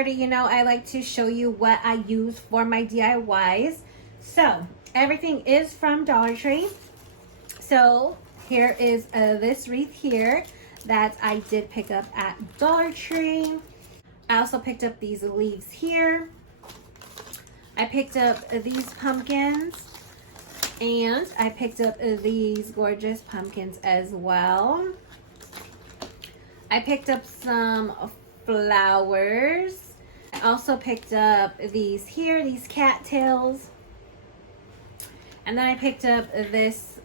already, you know, I like to show you what I use for my DIYs. So everything is from Dollar Tree. So here is this wreath here that I did pick up at Dollar Tree. I also picked up these leaves here. I picked up these pumpkins, and I picked up these gorgeous pumpkins as well. I picked up some flowers. I also picked up these here, these cattails. And then I picked up this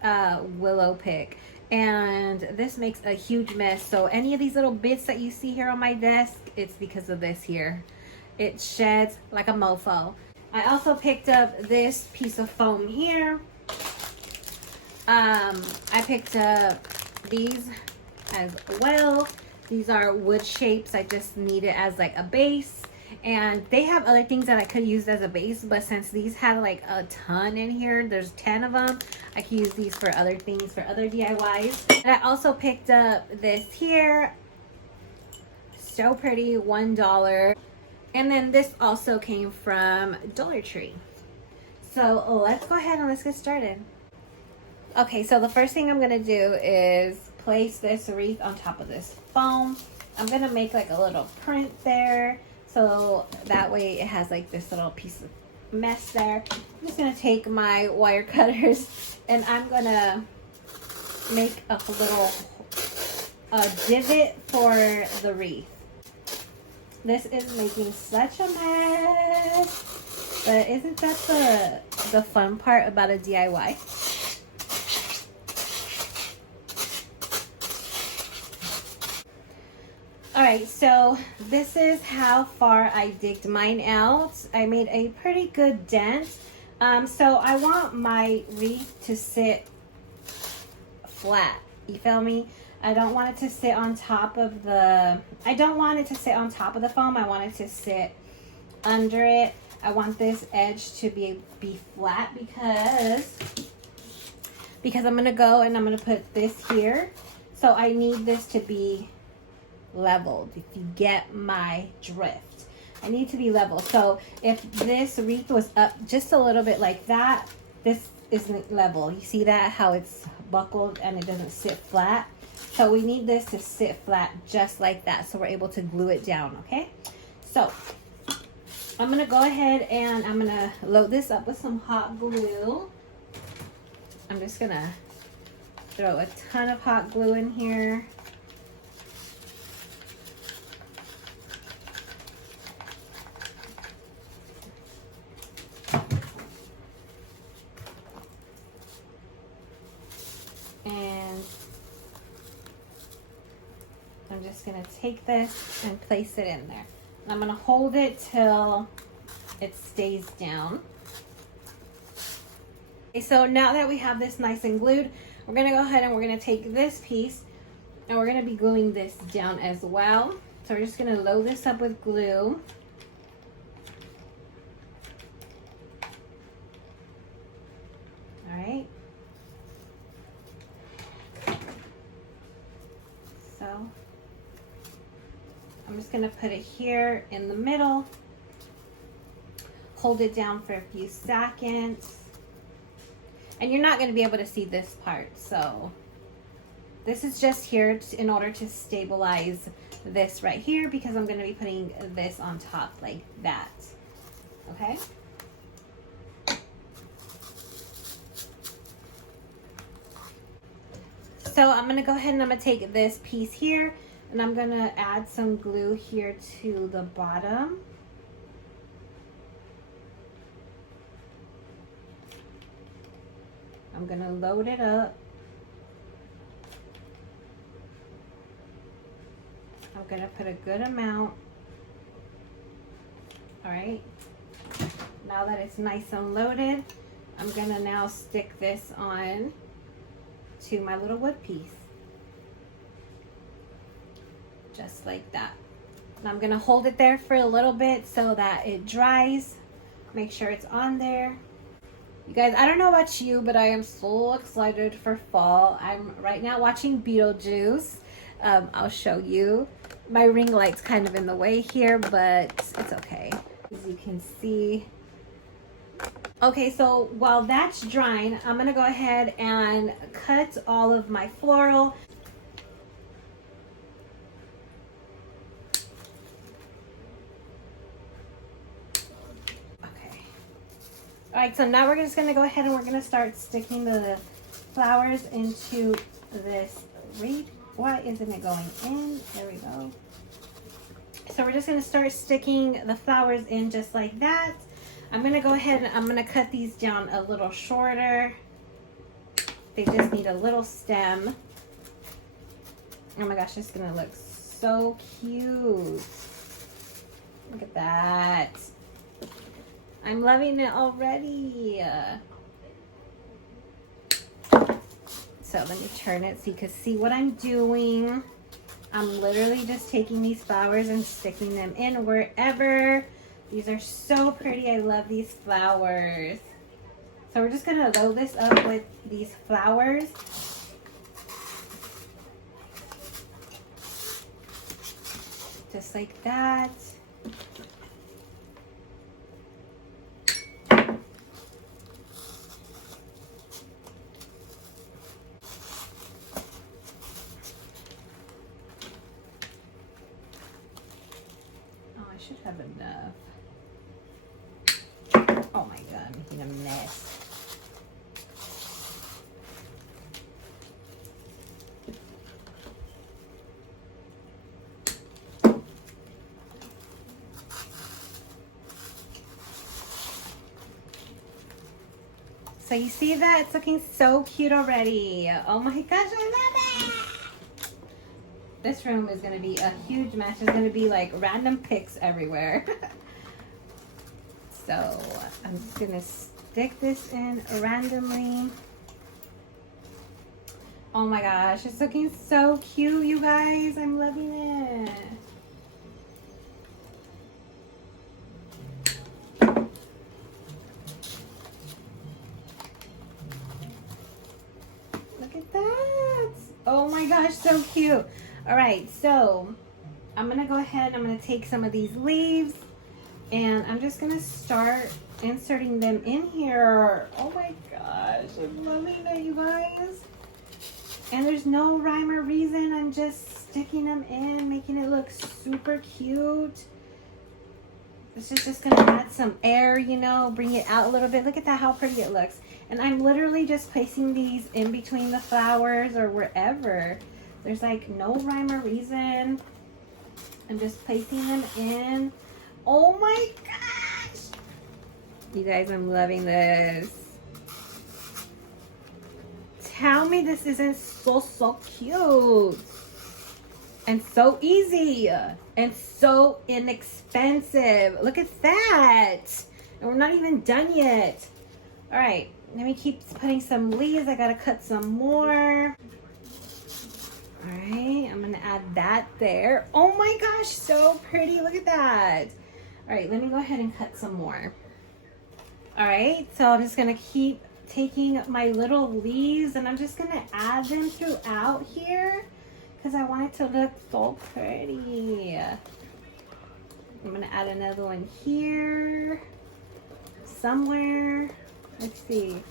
willow pick. And this makes a huge mess. So any of these little bits that you see here on my desk, it's because of this here. It sheds like a mofo. I also picked up this piece of foam here. I picked up these as well. These are wood shapes. I just need it as like a base. And they have other things that I could use as a base, but since these have like a ton in here, there's 10 of them, I can use these for other things, for other DIYs. And I also picked up this here. So pretty, $1. And then this also came from Dollar Tree. So let's go ahead and let's get started. Okay, so the first thing I'm gonna do is place this wreath on top of this foam. I'm gonna make like a little print there, so that way it has like this little piece of mess there. I'm just gonna take my wire cutters and I'm gonna make a little divot for the wreath. This is making such a mess, but isn't that the fun part about a DIY? Alright, so this is how far I digged mine out. I made a pretty good dent. So I want my wreath to sit flat. You feel me? I don't want it to sit on top of the foam. I want it to sit under it. I want this edge to be flat because I'm gonna go and I'm gonna put this here. So I need this to be leveled, if you get my drift. I need to be level. So if this wreath was up just a little bit like that, this isn't level. You see that, how it's buckled and it doesn't sit flat? So we need this to sit flat just like that, so we're able to glue it down. Okay, so I'm gonna go ahead and I'm gonna load this up with some hot glue. I'm just gonna throw a ton of hot glue in here. And I'm just going to take this and place it in there. And I'm going to hold it till it stays down. Okay, so now that we have this nice and glued, we're going to go ahead and we're going to take this piece and we're going to be gluing this down as well. So we're just going to load this up with glue. All right. So I'm just going to put it here in the middle, hold it down for a few seconds, and you're not going to be able to see this part, so this is just here in order to stabilize this right here, because I'm going to be putting this on top like that. Okay. So I'm going to go ahead and I'm going to take this piece here and I'm going to add some glue here to the bottom. I'm going to load it up. I'm going to put a good amount. All right. Now that it's nice and loaded, I'm going to now stick this on to my little wood piece. Just like that. And I'm going to hold it there for a little bit so that it dries. Make sure it's on there. You guys, I don't know about you, but I am so excited for fall. I'm right now watching Beetlejuice. I'll show you. My ring light's kind of in the way here, but it's okay. As you can see. Okay, so while that's drying, I'm gonna go ahead and cut all of my floral. Okay. All right, so now we're just gonna go ahead and we're gonna start sticking the flowers into this wreath. Why isn't it going in? There we go. So we're just gonna start sticking the flowers in just like that. I'm gonna go ahead and I'm gonna cut these down a little shorter. They just need a little stem. Oh my gosh, it's gonna look so cute. Look at that. I'm loving it already. So let me turn it so you can see what I'm doing. I'm literally just taking these flowers and sticking them in wherever. These are so pretty. I love these flowers. So we're just gonna load this up with these flowers. Just like that. I should have enough. Oh my god, I'm making a mess. So you see that? It's looking so cute already. Oh my gosh, I love it! This room is going to be a huge mess. There's going to be like random picks everywhere. So I'm just going to stick this in randomly. Oh my gosh, it's looking so cute, you guys. I'm loving it. Look at that. Oh my gosh, so cute. All right, so I'm gonna go ahead, I'm gonna take some of these leaves and I'm just gonna start inserting them in here. Oh my gosh, I'm loving it, you guys. And there's no rhyme or reason, I'm just sticking them in, making it look super cute. This is just gonna add some air, you know, bring it out a little bit. Look at that, how pretty it looks. And I'm literally just placing these in between the flowers or wherever. There's like no rhyme or reason. I'm just placing them in. Oh my gosh. You guys, I'm loving this. Tell me this isn't so cute. And so easy. And so inexpensive. Look at that. And we're not even done yet. All right, let me keep putting some leaves. I gotta cut some more. All right, I'm gonna add that there. Oh my gosh, so pretty, look at that. All right, let me go ahead and cut some more. All right, so I'm just gonna keep taking my little leaves and I'm just gonna add them throughout here because I want it to look so pretty. I'm gonna add another one here, somewhere. Let's see.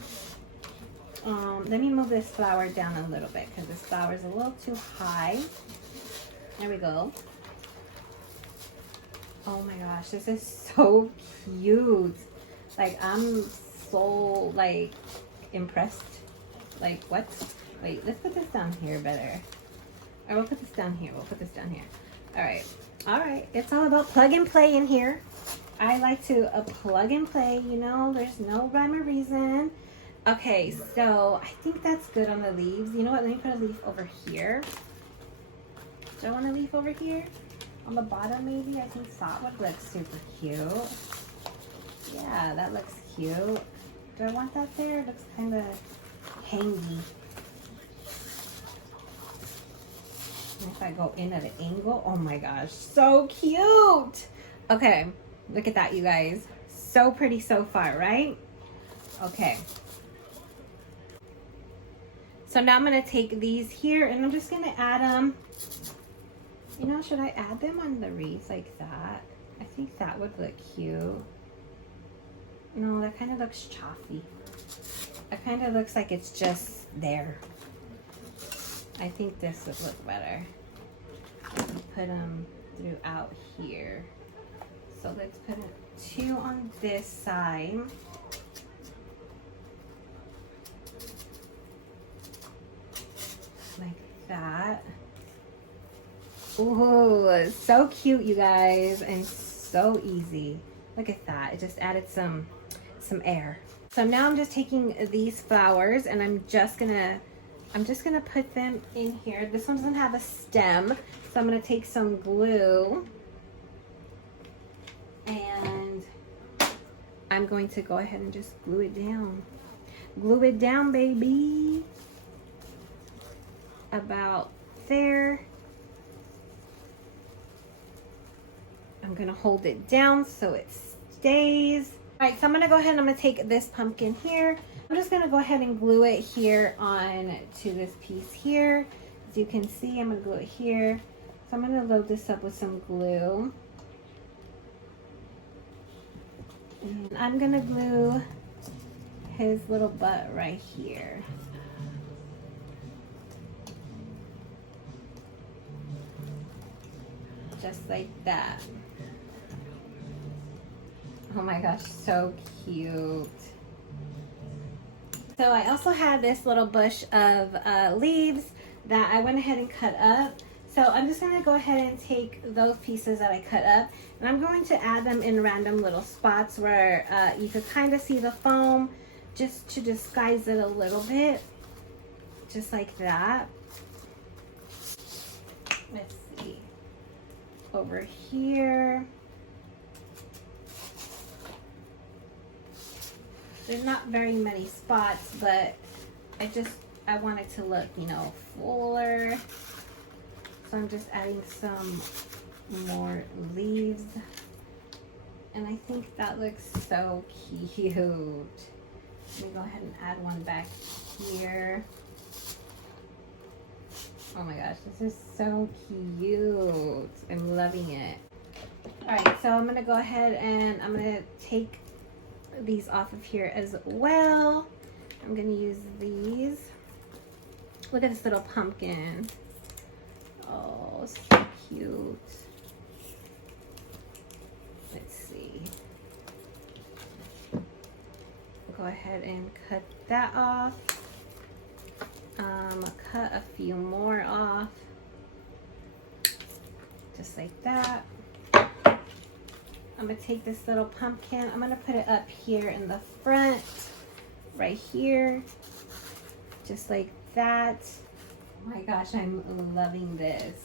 Let me move this flower down a little bit because this flower is a little too high. There we go. Oh my gosh, this is so cute. Like, I'm so, like, impressed. Like, what? Wait, let's put this down here better. Or we'll put this down here. We'll put this down here. All right. All right. It's all about plug and play in here. I like to plug and play, you know. There's no rhyme or reason. Okay, so I think that's good on the leaves. You know what? Let me put a leaf over here. Do I want a leaf over here? On the bottom, maybe? I think that would look super cute. Yeah, that looks cute. Do I want that there? It looks kind of hangy. And if I go in at an angle, oh my gosh, so cute. Okay, look at that, you guys. So pretty so far, right? Okay. So now I'm going to take these here and I'm just going to add them You know, should I add them on the wreath like that? I think that would look cute. No, that kind of looks choppy. It kind of looks like it's just there. I think this would look better. Put them throughout here. So let's put 2 on this side. Like that. Ooh, so cute, you guys, and so easy. Look at that. It just added some air. So now I'm just taking these flowers and I'm just gonna put them in here. This one doesn't have a stem, so I'm gonna take some glue and I'm going to go ahead and just glue it down. Glue it down, baby. About there. I'm gonna hold it down so it stays. All right, so I'm gonna go ahead and I'm gonna take this pumpkin here. I'm just gonna go ahead and glue it here on to this piece here. As you can see, I'm gonna glue it here. So I'm gonna load this up with some glue. And I'm gonna glue his little butt right here. Just like that. Oh my gosh, so cute. So I also had this little bush of leaves that I went ahead and cut up. So I'm just gonna go ahead and take those pieces that I cut up and I'm going to add them in random little spots where you could kind of see the foam, just to disguise it a little bit. Just like that. Let's see. Over here. There's not very many spots, but I want it to look, you know, fuller. So I'm just adding some more leaves. And I think that looks so cute. Let me go ahead and add one back here. Oh my gosh, this is so cute. I'm loving it. All right, so I'm gonna go ahead and I'm gonna take these off of here as well. I'm gonna use these. Look at this little pumpkin. Oh, so cute. Let's see. Go ahead and cut that off. Cut a few more off. Just like that. I'm gonna take this little pumpkin, I'm gonna put it up here in the front, right here, just like that. Oh my gosh, I'm loving this.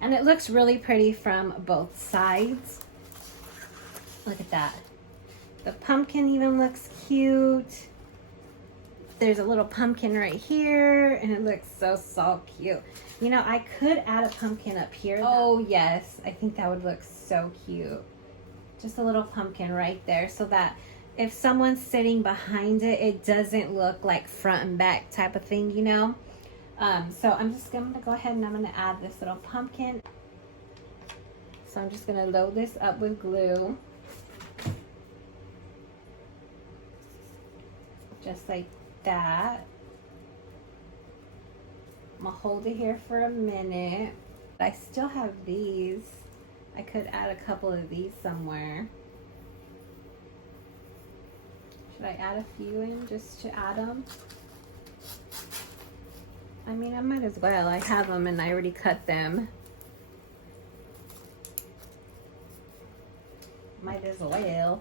And it looks really pretty from both sides. Look at that. The pumpkin even looks cute. There's a little pumpkin right here, and it looks so cute. You know, I could add a pumpkin up here. Oh yes, I think that would look so cute. Just a little pumpkin right there so that if someone's sitting behind it, it doesn't look like front and back type of thing, you know? So I'm just going to go ahead and I'm going to add this little pumpkin. So I'm just going to load this up with glue. Just like that. I'm going to hold it here for a minute. I still have these. I could add a couple of these somewhere. Should I add a few in just to add them? I mean, I might as well. I have them and I already cut them. Might as well.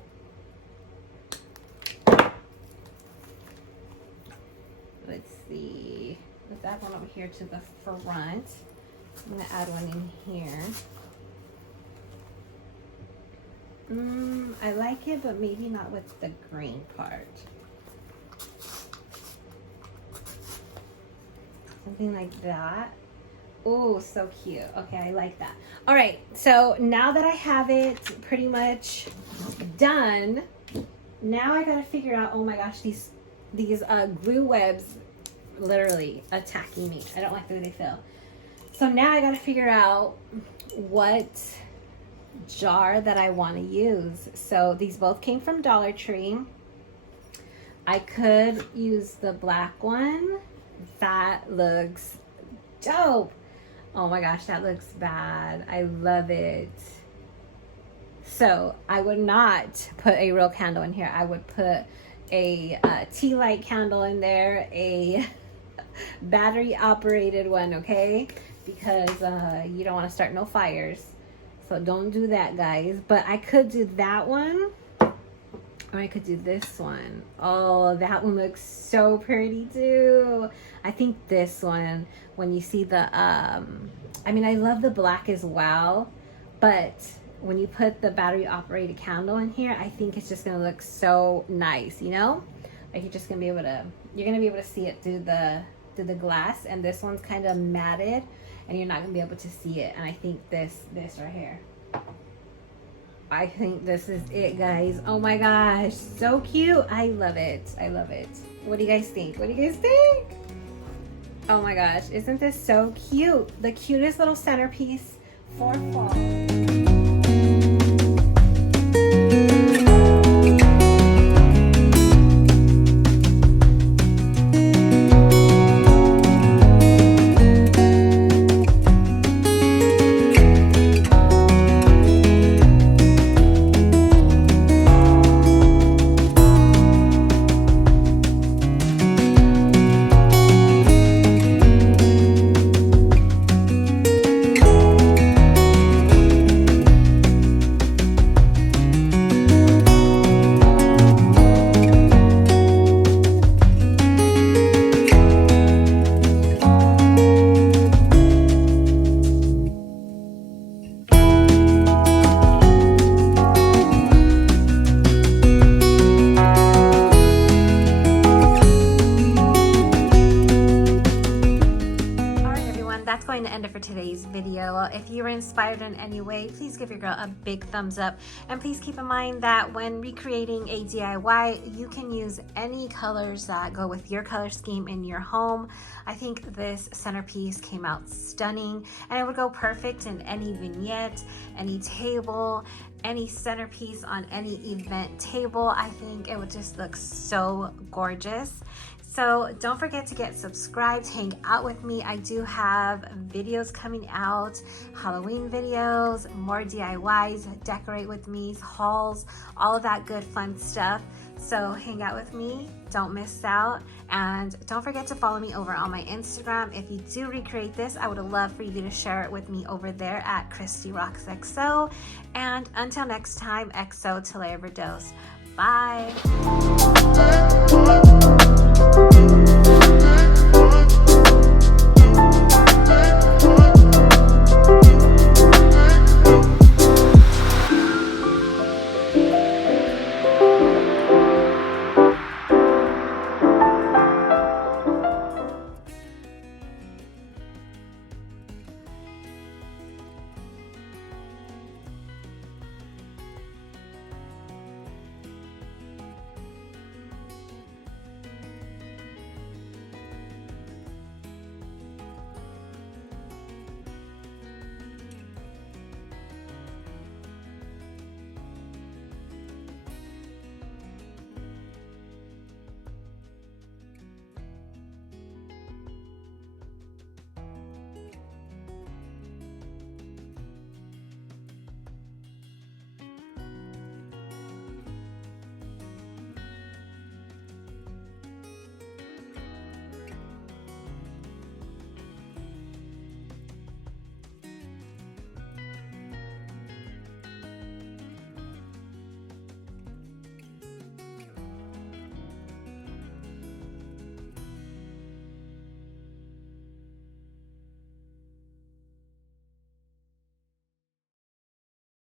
Let's see. Let's add one over here to the front. I'm gonna add one in here. I like it, but maybe not with the green part. Something like that. Oh, so cute. Okay, I like that. All right, so now that I have it pretty much done, now I gotta figure out, oh my gosh, these glue webs literally attacking me. I don't like the way they feel. So now I gotta figure out what jar that I want to use. So these both came from Dollar Tree. I could use the black one. That looks dope. Oh my gosh, that looks bad. I love it. So I would not put a real candle in here. I would put a tea light candle in there, a battery operated one, okay? Because you don't want to start no fires. So don't do that, guys. But I could do that one, or I could do this one. Oh, that one looks so pretty too. I think this one, when you see the, I mean, I love the black as well, but when you put the battery operated candle in here, I think it's just gonna look so nice, you know? Like you're just gonna be able to, you're gonna be able to see it through the glass, and this one's kind of matted, and you're not gonna be able to see it. And I think this right here, I think this is it, guys. Oh my gosh, so cute. I love it. I love it. What do you guys think? What do you guys think? Oh my gosh, isn't this so cute? The cutest little centerpiece for fall. That's going to end it for today's video. If you were inspired in any way, please give your girl a big thumbs up, and please keep in mind that when recreating a DIY, you can use any colors that go with your color scheme in your home. I think this centerpiece came out stunning, and it would go perfect in any vignette, any table, any centerpiece on any event table. I think it would just look so gorgeous. So don't forget to get subscribed, hang out with me. I do have videos coming out, Halloween videos, more DIYs, decorate with me, hauls, all of that good fun stuff. So hang out with me, don't miss out, and don't forget to follow me over on my Instagram. If you do recreate this, I would love for you to share it with me over there at ChristyRocksXO. And until next time, XO till I overdose. Bye.